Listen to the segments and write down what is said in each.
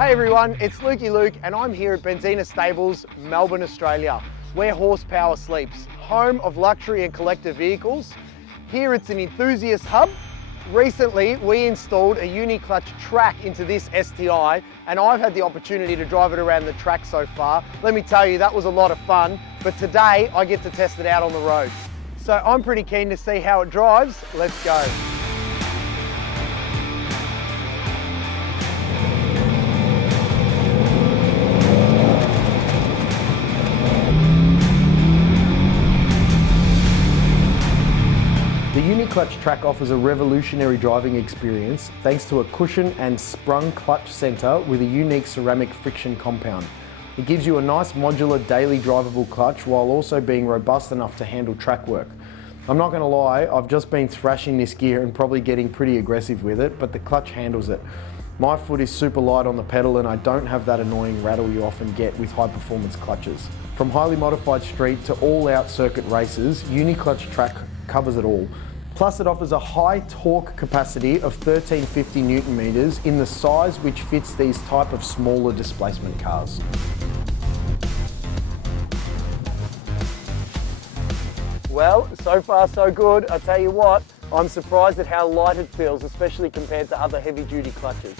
Hey everyone, it's Lukey Luke and I'm here at Benzina Stables, Melbourne, Australia, where horsepower sleeps, home of luxury and collector vehicles. Here it's an enthusiast hub. Recently, we installed a UniClutch Track into this STI and I've had the opportunity to drive it around the track so far. Let me tell you, that was a lot of fun, but today I get to test it out on the road. So I'm pretty keen to see how it drives. Let's go. The UniClutch Track offers a revolutionary driving experience thanks to a cushion and sprung clutch centre with a unique ceramic friction compound. It gives you a nice modular daily drivable clutch while also being robust enough to handle track work. I'm not going to lie, I've just been thrashing this gear and probably getting pretty aggressive with it, but the clutch handles it. My foot is super light on the pedal and I don't have that annoying rattle you often get with high performance clutches. From highly modified street to all out circuit races, UniClutch Track covers it all. Plus it offers a high torque capacity of 1350 Newton meters in the size which fits these type of smaller displacement cars. Well, so far so good. I tell you what, I'm surprised at how light it feels, especially compared to other heavy duty clutches.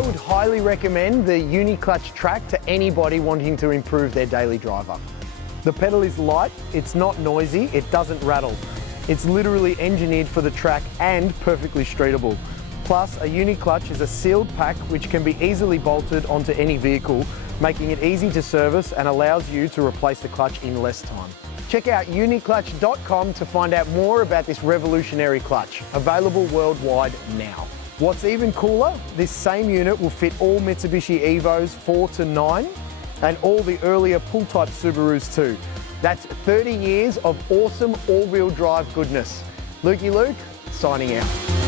I would highly recommend the UniClutch Track to anybody wanting to improve their daily driver. The pedal is light, it's not noisy, it doesn't rattle. It's literally engineered for the track and perfectly streetable. Plus, a UniClutch is a sealed pack which can be easily bolted onto any vehicle, making it easy to service and allows you to replace the clutch in less time. Check out uniclutch.com to find out more about this revolutionary clutch, available worldwide now. What's even cooler, this same unit will fit all Mitsubishi Evos 4 to 9 and all the earlier pull-type Subarus too. That's 30 years of awesome all-wheel drive goodness. Lukey Luke, signing out.